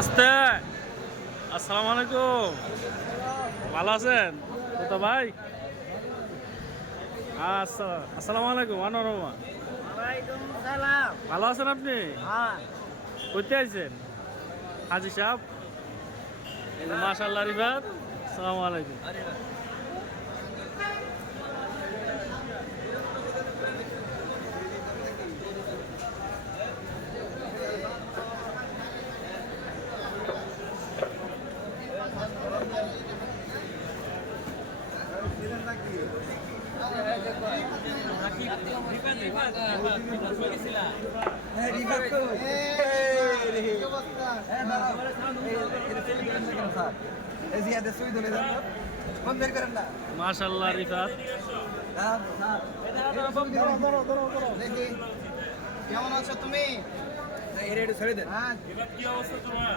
আস্তে। আসসালামু আলাইকুম। ভালো আছেন? তো ভাই? আচ্ছা আসসালামু আলাইকুম আনোয়ার সালাম। ভালো আছেন আপনি? হ্যাঁ। করতে আইছেন? হাজি সাহেব? মাশাল্লাহ রিফাত। আসসালামু আলাইকুম। মাশাল্লাহ রিফাত কেমন আছো তুমি হ্যাঁ কি অবস্থা তোমার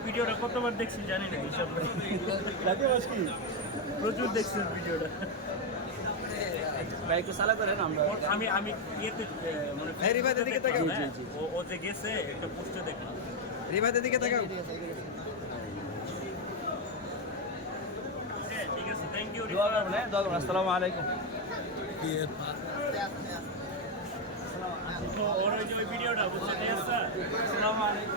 ভিডিওটা কতবার দেখছি জানি না হিসাব প্রচুর দেখছি ওর ভিডিওটা ভাই একটু সালা করেন আমরা ওর- আমি আমি ইয়েতে আহ, মানে এই রিভাইদের দিকে তাকাও। হ্যাঁ, জি, জি, জি। ও ও যে গেছে একটা পোস্টে দেখলাম রিভাইদের দিকে তাকাও হ্যাঁ, ঠিক আছে থ্যাংক ইউ দোয়া করবেন হ্যাঁ দোয়া করবেন আসসালামু আলাইকুম ওর ওই যে ওই ভিডিওটা বুঝছেন ঠিক আছে আসসালামু আলাইকুম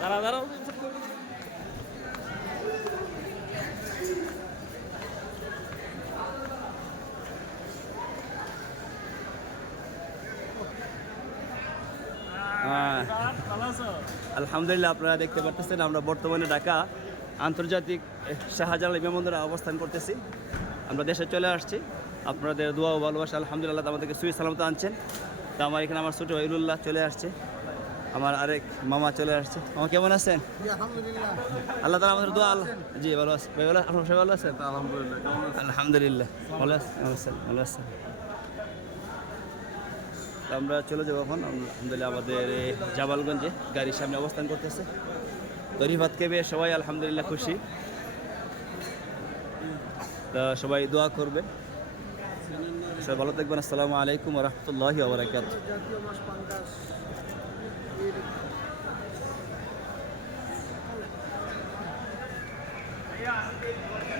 দাঁড়া দাঁড়াও। আলহামদুলিল্লাহ আপনারা দেখতে পারতেছেন আমরা বর্তমানে ঢাকা আন্তর্জাতিক শাহজালাল বিমানবন্দরে অবস্থান করতেছি। আমরা দেশে চলে আসছি। আপনাদের দোয়া ও ভালোবাসা আলহামদুলিল্লাহ আমাদেরকে সুই সালামত আনছেন। তো আমার এখানে আমার ছোটো ইরুল্লাহ চলে আসছে। আমার আরেক মামা চলে আসছে। মামা কেমন আছেন? আল্লাহ তালা আমাদের দোয়া আল্লাহ জি ভালো আছে। ভাই ভালো আপনার সবাই ভালো আছেন? আলহামদুলিল্লাহ ভালো আছেন ভালো আছেন ভালো আছেন। আমরা চলে যাব এখন। আলহামদুলিল্লাহ আমাদের জামালগঞ্জে গাড়ির সামনে অবস্থান করতেছে। তরিফাতকে কেবে, সবাই আলহামদুলিল্লাহ খুশি। তা সবাই দোয়া করবে সবাই ভালো থাকবেন। আসসালামু আলাইকুম রহমতুল্লাহ আবরাকাত Yeah.